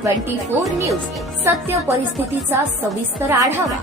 Twenty four news. सत्य परिस्थितीचा सविस्तर आढावा.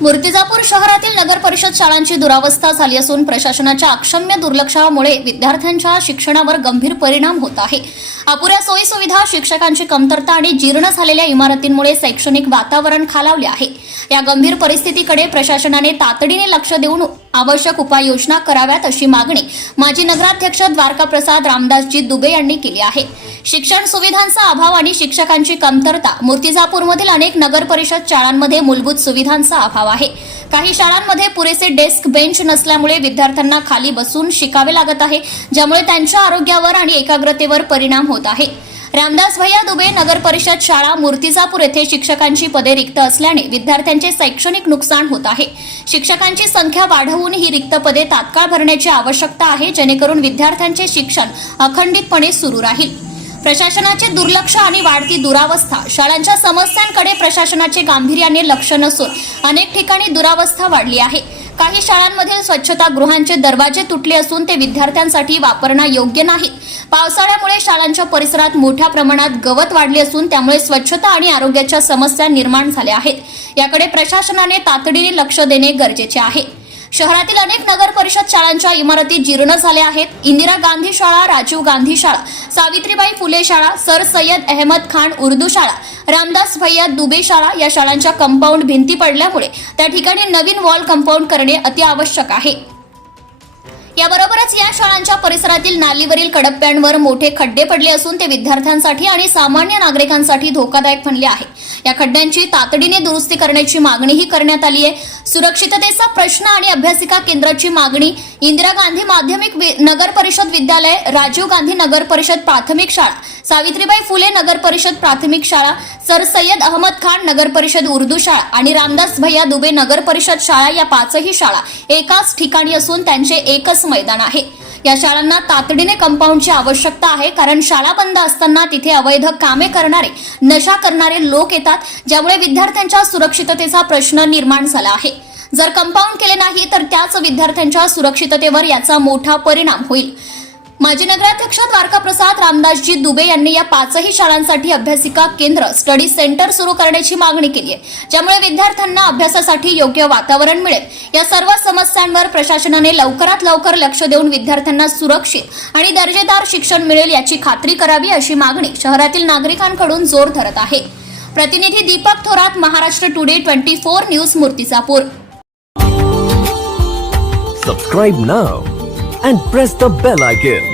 मूर्तिजापूर शहरातील नगर परिषद शाळांची दुरावस्था झाली असून प्रशासनाच्या अक्षम्य दुर्लक्षामुळे विद्यार्थ्यांच्या शिक्षणावर गंभीर परिणाम होत आहे. अपुऱ्या सोयी सुविधा शिक्षकांची कमतरता आणि जीर्ण झालेल्या इमारतींमुळे शैक्षणिक वातावरण खालावले आहे. या गंभीर परिस्थितीकडे प्रशासनाने तातडीने लक्ष देऊन आवश्यक उपाययोजना कराव्यात अशी मागणी माजी नगराध्यक्ष द्वारकाप्रसाद रामदासजी दुबे यांनी केली आहे. शिक्षण सुविधांचा अभाव आणि शिक्षकांची कमतरता. मूर्तिजापूरमधील अनेक नगर परिषद शाळांमध्ये मूलभूत सुविधांचा अभाव आहे. काही शाळांमध्ये पुरेसे डेस्क बेंच नसल्यामुळे विद्यार्थ्यांना खाली बसून शिकावे लागत आहे ज्यामुळे त्यांच्या आरोग्यावर आणि एकाग्रतेवर परिणाम होत आहे. रामदास भैया दुबे नगर परिषद शाळा मूर्तिजापूर येथे शिक्षकांची पदे रिक्त असल्याने विद्यार्थ्यांचे शैक्षणिक नुकसान होत आहे. शिक्षकांची संख्या वाढवून ही रिक्त पदे तात्काळ भरण्याची आवश्यकता आहे जेणेकरून विद्यार्थ्यांचे शिक्षण अखंडितपणे सुरू राहील. प्रशासनाचे दुर्लक्ष आणि वाढती दुरावस्था. शाळांच्या समस्यांकडे प्रशासनाचे गांभीर्याने लक्ष नसून अनेक ठिकाणी दुरावस्था वाढली आहे. काही शाळांमधील स्वच्छतागृहांचे दरवाजे तुटले असून ते विद्यार्थ्यांसाठी वापरणं योग्य नाही. पावसाळ्यामुळे शाळांच्या परिसरात मोठ्या प्रमाणात गवत वाढले असून त्यामुळे स्वच्छता आणि आरोग्याच्या समस्या निर्माण झाल्या आहेत. याकडे प्रशासनाने तातडीने लक्ष देणे गरजेचे आहे. शहरातील अनेक नगर परिषद शाळांच्या इमारती जीर्ण झाल्या आहेत. इंदिरा गांधी शाळा राजीव गांधी शाळा सावित्रीबाई फुले शाळा सर सय्यद अहमद खान उर्दू शाळा रामदास भैया दुबे शाळा या शाळांच्या कंपाऊंड भिंती पडल्यामुळे त्या ठिकाणी नवीन वॉल कंपाऊंड करणे अतिआवश्यक आहे. याबरोबरच या शाळांच्या परिसरातील नालीवरील कडप्प्यांवर मोठे खड्डे पडले असून ते विद्यार्थ्यांसाठी आणि सामान्य नागरिकांसाठी धोकादायक बनले आहे. या खड्ड्यांची तातडीने दुरुस्ती करण्याची मागणीही करण्यात आली आहे. सुरक्षिततेचा प्रश्न आणि अभ्यासिका केंद्राची मागणी. इंदिरा गांधी माध्यमिक वि- नगर परिषद विद्यालय राजीव गांधी नगर परिषद प्राथमिक शाळा सावित्रीबाई फुले नगर परिषद प्राथमिक शाळा सर सय्यद अहमद खान नगर परिषद उर्दू शाळा आणि रामदास भैया दुबे नगर परिषद शाळा या पाचही शाळा एकाच ठिकाणी असून त्यांचे एकच मैदान आहे. या शाळांना तातडीने कंपाऊंडची आवश्यकता आहे कारण शाळा बंद असताना तिथे अवैध कामे करणारे नशा करणारे लोक येतात ज्यामुळे विद्यार्थ्यांच्या सुरक्षिततेचा प्रश्न निर्माण झाला आहे. जर कंपाऊंड केले नाही तर त्याच विद्यार्थ्यांच्या सुरक्षिततेवर याचा मोठा परिणाम होईल. माजी नगराध्यक्ष द्वारकाप्रसाद रामदासजी दुबे यांनी या पाचही शाळांसाठी अभ्यासिका केंद्र स्टडी सेंटर सुरू करण्याची मागणी केली आहे ज्यामुळे विद्यार्थ्यांना अभ्यासासाठी योग्य वातावरण मिळेल. या सर्व समस्यांवर प्रशासनाने लवकरात लवकर लक्ष देऊन विद्यार्थ्यांना सुरक्षित आणि दर्जेदार शिक्षण मिळेल याची खात्री करावी अशी मागणी शहरातील नागरिकांकडून जोर धरत आहे. प्रतिनिधी Deepak Thorat Maharashtra today twenty four news Murtizapur. Subscribe नाव and press the bell icon.